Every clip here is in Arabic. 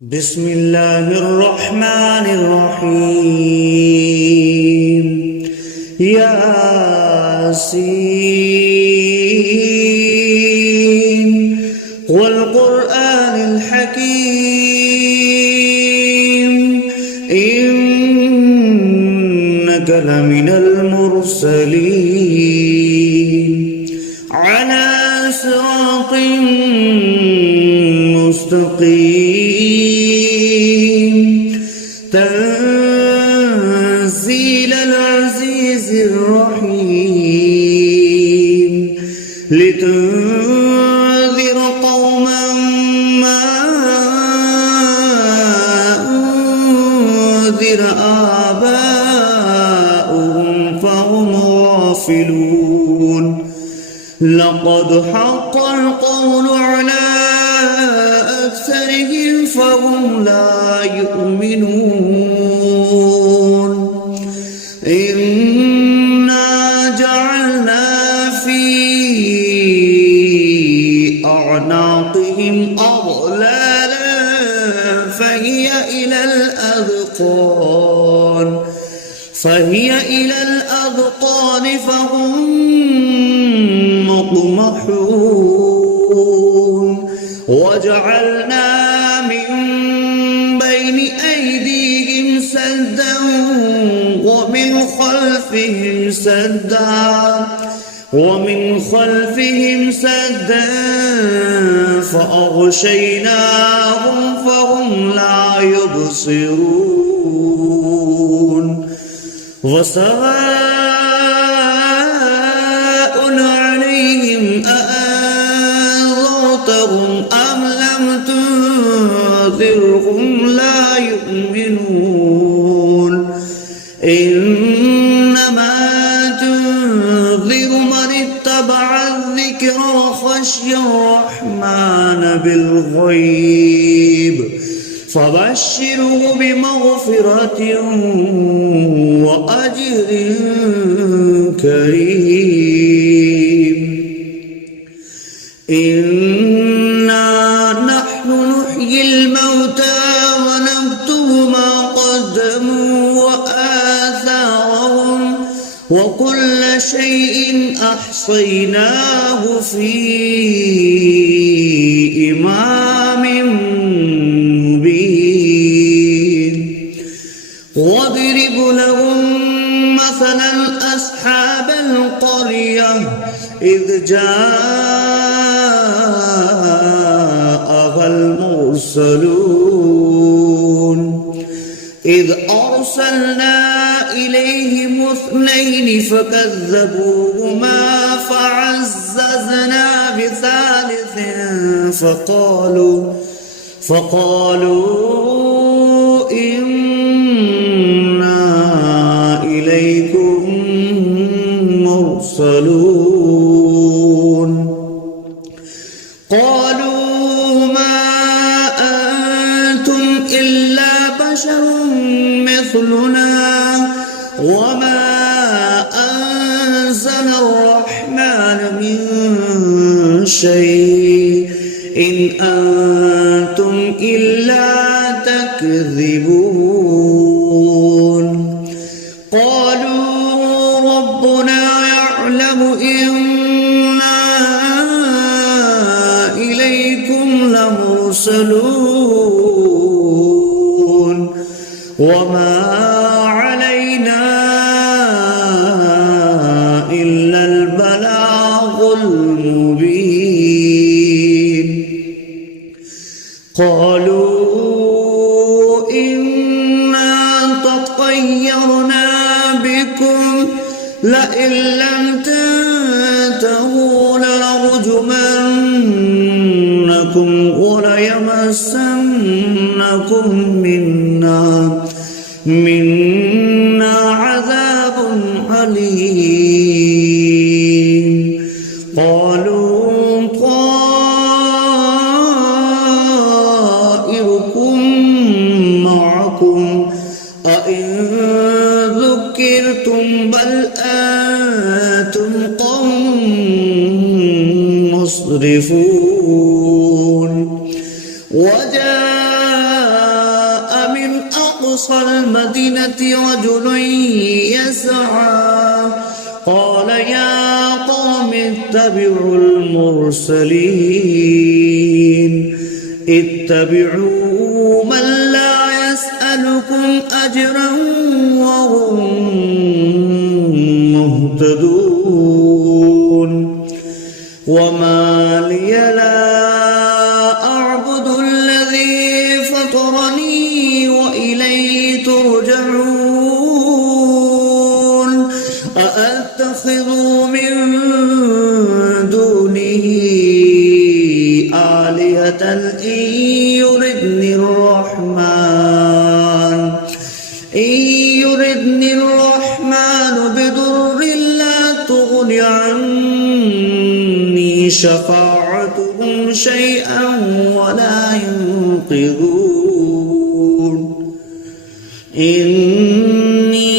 بسم الله الرحمن الرحيم. ياسين والقرآن الحكيم إنك لمن المرسلين على صراط مستقيم تنزيل العزيز الرحيم لتنذر قوما ما أنذر آباؤهم فهم غافلون لقد حق القول على أكثرهم فهم لا يؤمنون إنا جعلنا في أعناقهم أغلالا فهي إلى الأذقان فهم مقمحون وجعلنا من بين أيديهم سدا ومن خلفهم سدا فأغشيناهم فهم لا يبصرون وسواء عليهم أأنذرتهم أم لم تنذرهم لا يؤمنون إنما تنذر من اتبع الذكر وخشي الرحمن بالغيب فبشره بمغفرة وأجر كريم إنا نحن نحيي الموتى ونكتب ما قدموا وآثارهم وكل شيء أحصيناه في إمام مبين واضرب لهم مثلا أصحاب القرية إذ جاءها المرسلون إذ أرسلنا إليهم 2 فكذبوهما فعززنا بثالث فقالوا إنا إليكم مرسلون قالوا ما أنتم إلا بشر مثلنا وما أنزل الرحمن من شيء إن أنتم إلا تكذبون قالوا ربنا يعلم إنا إليكم لمرسلون وما علينا إلا البلاغ المبين قالوا إنا تطيرنا بكم لئن لم تنتهوا لنرجمنكم وليمسنكم منا عذاب أليم قالوا طائركم معكم أئن ذكرتم بل أنتم قوم مسرفون وجاء أقصى المدينة رجل يسعى قال يا قوم اتبعوا المرسلين اتبعوا من لا يسألكم أجرا وهم مهتدون وما لي لا أعبد الذي فطرني وإليه ترجعون أأتخذ من دونه آلهة إن يردني الرحمن بضر لا تغن عني شفاعتهم شيئا ولا ينقذون إني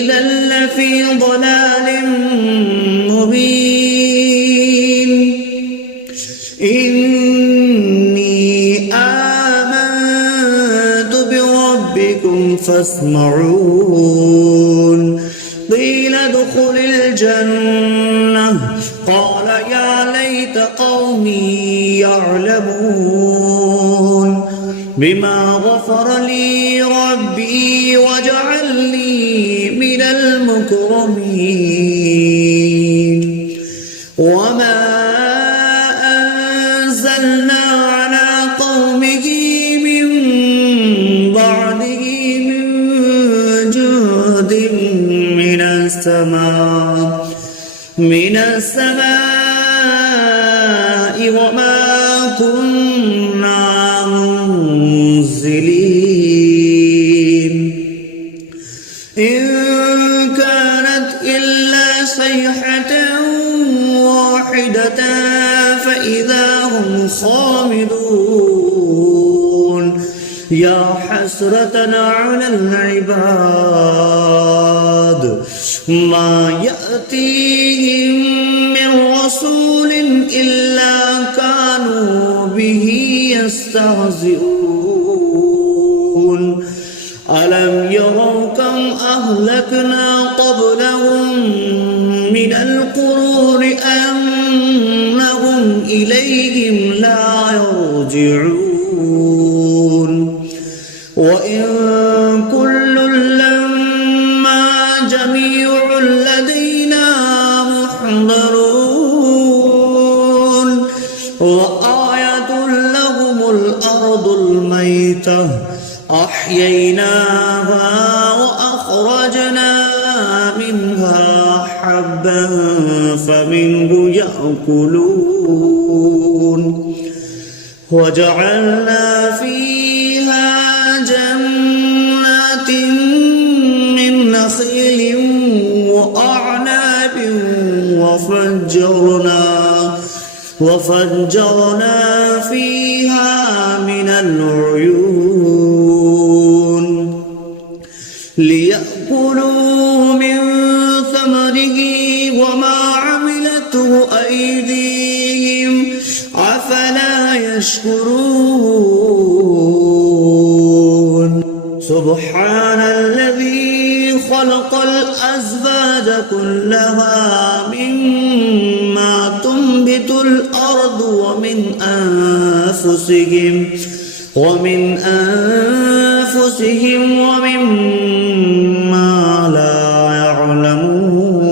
إذا لفي ضلال مبين إني آمنت بربكم فاسمعون قيل ادخل الجنة قال يا ليت قومي يعلمون بما غفر لي ربي وجعلني من المكرمين وما أنزلنا على قومه من بعده من جود من السماء وما كنا منزلين إن كانت إلا صيحة واحدة فإذا هم خامدون يا حسرة على العباد ما يأتيهم من رسول إلا كانوا به يستهزئون ألم يروا كم أهلكنا قبلهم من القرون أنهم إليهم لا يرجعون وإن كل لما جميع لدينا محضرون وآية لهم الأرض الميتة أحييناها وأخرجنا منها حبا فمنه يأكلون وجعلنا فيها جنات من نخيل وأعناب وفجرنا فيها من العيون ليأكلوا من ثمره وما عملته أيديهم أفلا يشكرون سبحان الذي خلق الأزواج كلها مما تنبت الأرض ومن أنفسهم ومما لا يعلمون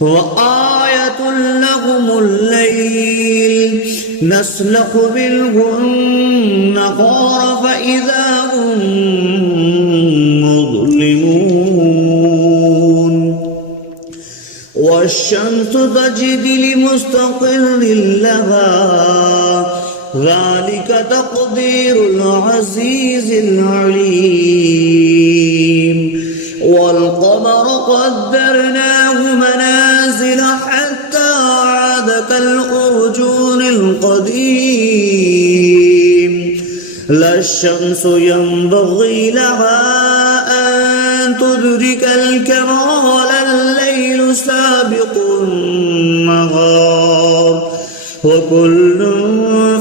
وآية لهم الليل نسلخ منه النهار فإذا هم مظلمون والشمس تجري لمستقر لها ذلك تقدير العزيز العليم والقمر قدرناه منازل حتى عاد كالأرجون القديم لا الشمس ينبغي لها أن تدرك الكمال الليل سابق النهار وكل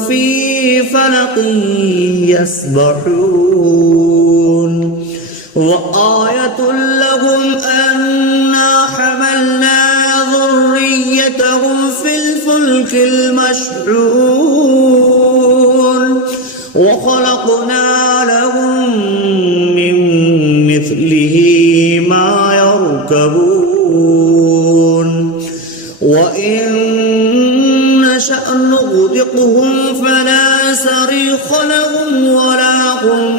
في فلق يسبحون وآية لهم أنا حملنا ذريتهم في الفلك المشحون وخلقنا لهم من مثله ما يركبون وإن نشأ نغرقهم فلا صريخ لهم ولا هم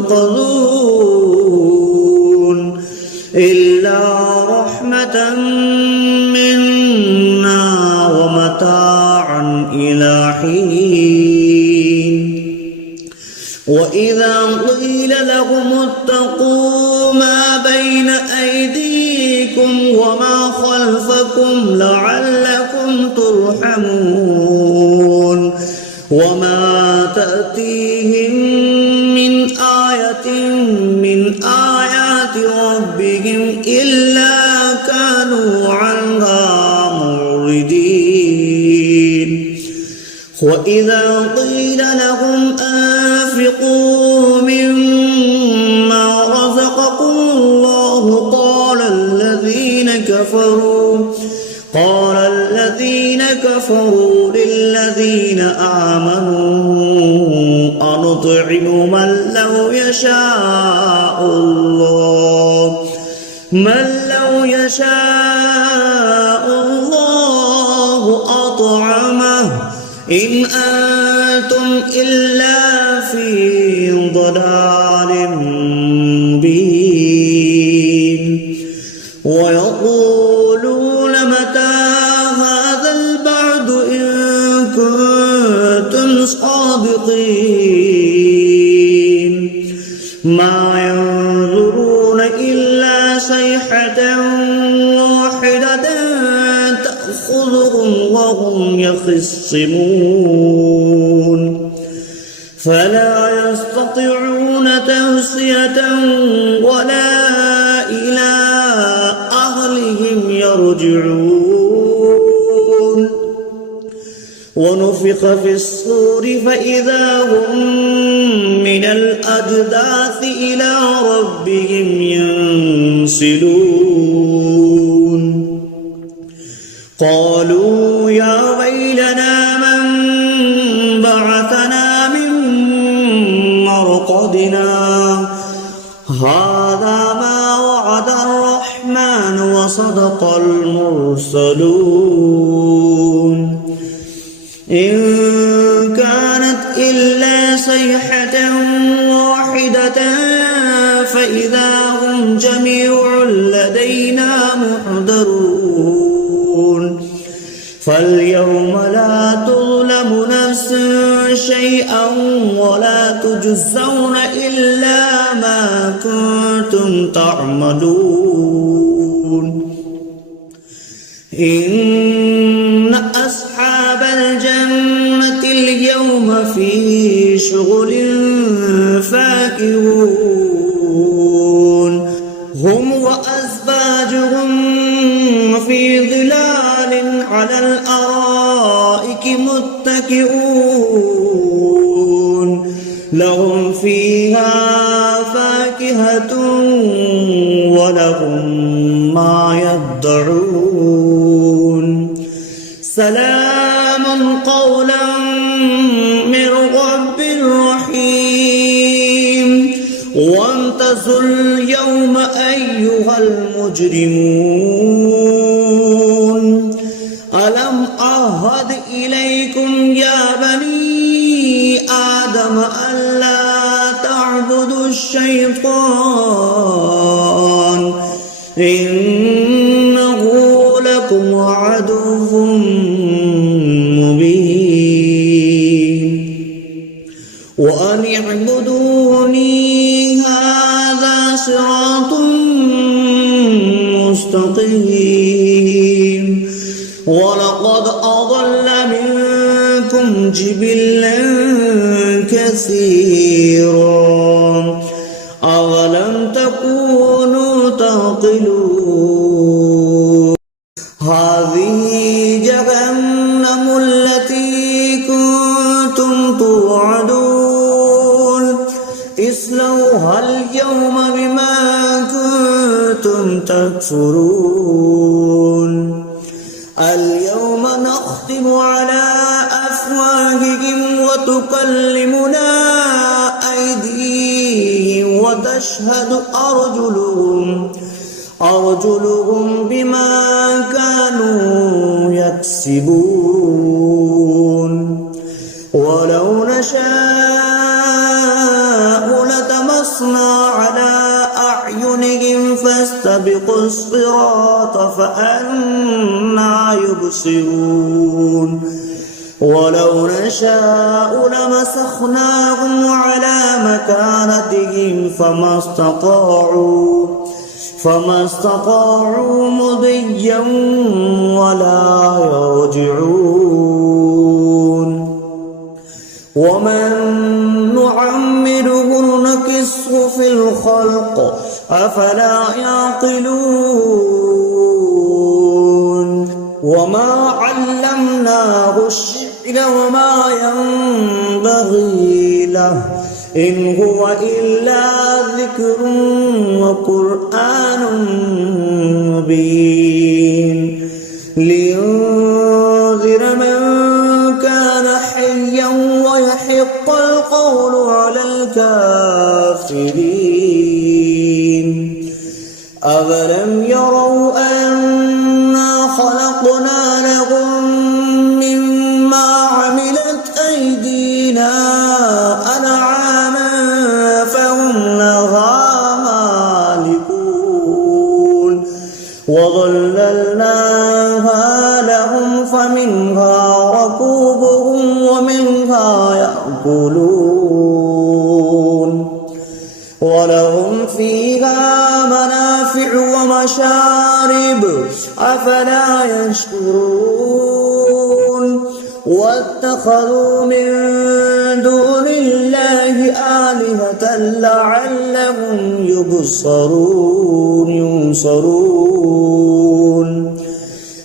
ينقذون إلا رحمة منا ومتاعا إلى حين وإذا قيل لهم اتقوا ما بين أيديكم وما خلفكم لعلكم ترحمون وما تأتيهم من آية من آيات ربهم إلا كانوا عنها معرضين وإذا قيل لهم أنفقوا مما رزقكم الله قال الذين كفروا للذين آمنوا أنطعم من لو يشاء الله أطعمه إن أنتم إلا في ضلال مبين ويقولون متى هذا البعد إن كنتم صادقين ما ينظرون إلا صيحة واحدة تأخذهم وهم يخصمون فلا يستطيعون توصية ولا إلى أهلهم يرجعون ونفخ في الصور فإذا هم من الأجداث إلى ربهم ينسلون قالوا يا ويلنا من بعثنا من مرقدنا هذا ما وعد الرحمن وصدق المرسلون إن كانت إلا صيحة واحدة فإذا هم جميع لدينا محضرون فاليوم لا تظلم نفس شيئا ولا تجزون إلا ما كنتم تعملون إن أصحاب الجنة اليوم في شغل فاكهون هم وأزواجهم في ظلال على الأرائك متكئون لهم فيها فاكهة ولهم ما يدعون سلام قولا من رب رحيم وامتازوا اليوم أيها المجرمون ألم أعهد إليكم يا بني آدم ألا تعبدوا الشيطان إنه لكم عدو مبين وأن اعبدوني هذا صراط مستقيم ولقد أضل منكم جبلا كثيرا أولم تكونوا تعقلون هذه جهنم التي كنتم توعدون اصلوها اليوم بما كنتم تكفرون اليوم نختم على أفواههم وتكلمنا أيديهم وتشهد أرجلهم بما كانوا يكسبون ولو نشاء لطمسنا على أعينهم فاستبقوا الصراط فأنى يبصرون ولو نشاء لمسخناهم على مكانتهم فما استطاعوا مضيا ولا يرجعون ومن نعمره نكسه في الخلق أفلا يعقلون وما علمناه الشعر وما ينبغي له إن هو إلا ذكر وقرآن مبين لينذر من كان حيا ويحق القول على الكافرين أولم يروا أنا خلقنا لهم مما عملت أيدينا أنعاما فهم لها مالكون وظللناها لهم فمنها ركوبهم ومنها يأكلون ولهم فيها منافع ومشارب أفلا يشكرون واتخذوا من دون الله آلهة لعلهم ينصرون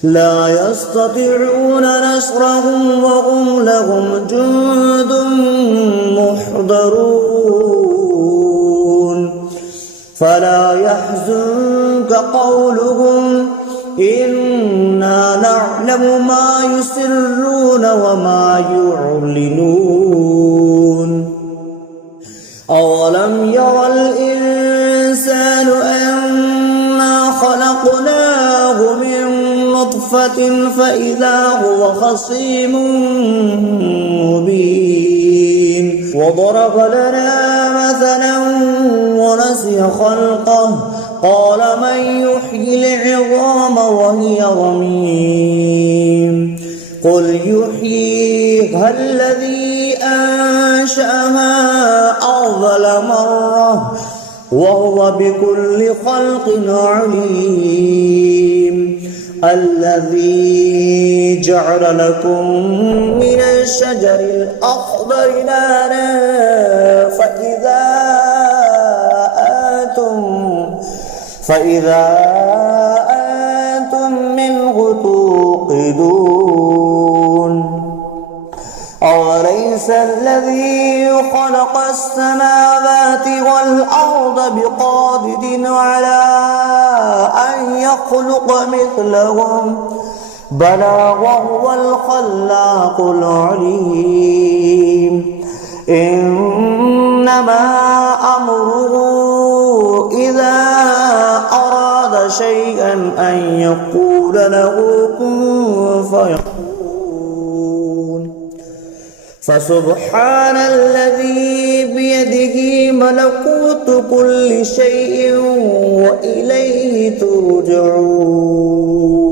لا يستطيعون نصرهم وهم لهم جند محضرون فلا يحزنك قولهم إنا نعلم ما يسرون وما يعلنون أولم ير الإنسان أنا خلقناه من نطفة فإذا هو خصيم مبين وضرب لنا مثلا ونسي خلقه قال من يحيي العظام وهي رميم قل يحييها الذي أنشأها أول مرة وهو بكل خلق عليم الذي جعل لكم من الشجر الأخضر نارا فإذا أنتم منه توقدون أوليس الذي خلق السماوات والأرض بقادر على أن يخلق مثلهم بلى وهو الخلاق العليم إنما أمره إذا أراد شيئا أن يقول له كن فيكون فسبحان الذي بيده ملكوت كل شيء وإليه ترجعون